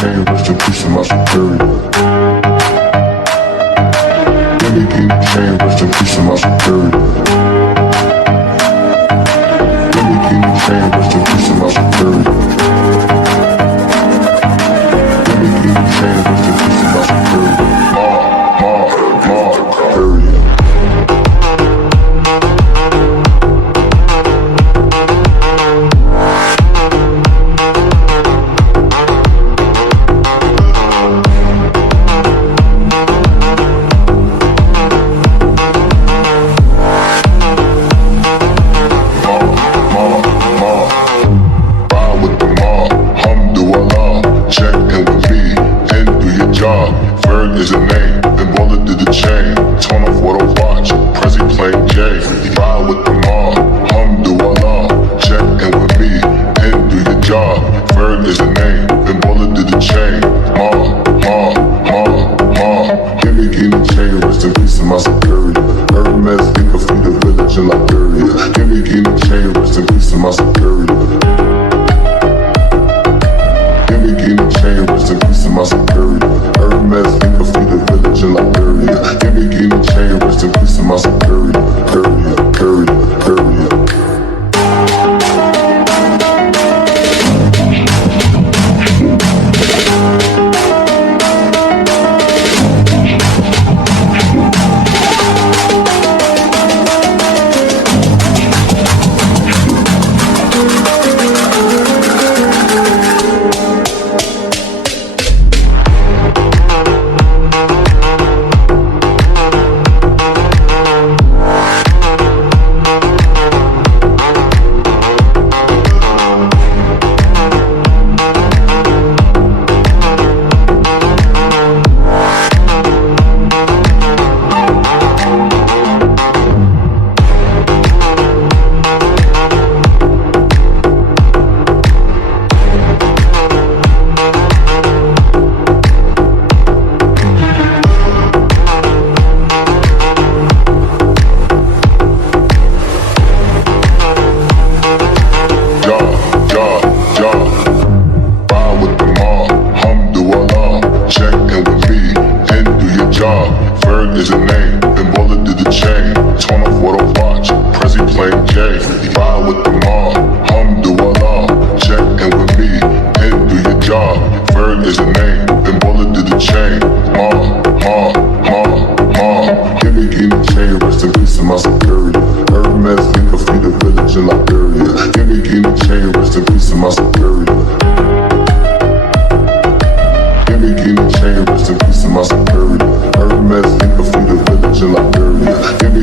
chain, rest in peace to my superior. Give me king chain, rest in peace to my superior. Give me king chain, rest in peace to my superior. Give me king chain, rest in peace to my superior. Superior. Is a name, then Baller did the chain. Torn off what I watch, Prezi playing J. Ride with the mob, Alhamdulillah. Check in with me, and do your job. Ferg is a name, then Baller did the chain. Give me the chain, rest in peace to my superior. Hermes, think of the village in Liberia. Give me the chain, rest in peace to my superior. Give me the chain, rest in peace to my superior. Hermes, think of the village in Liberia. Give me the chain, rest in peace to my superior. Ferg is a name, then Baller did the chain. Torn off what I watch, Prezi playing J. Ride with the mob, Alhamdulillah. Check in with me, and do your job. Ferg is a name, then Baller did the chain. Give me the chain, rest in peace to my superior. Hermes, think of the village in Liberia. Give me the chain, rest in peace to my superior. Give me the chain, rest in peace to my superior. Hermes, think of the village in Liberia. Give me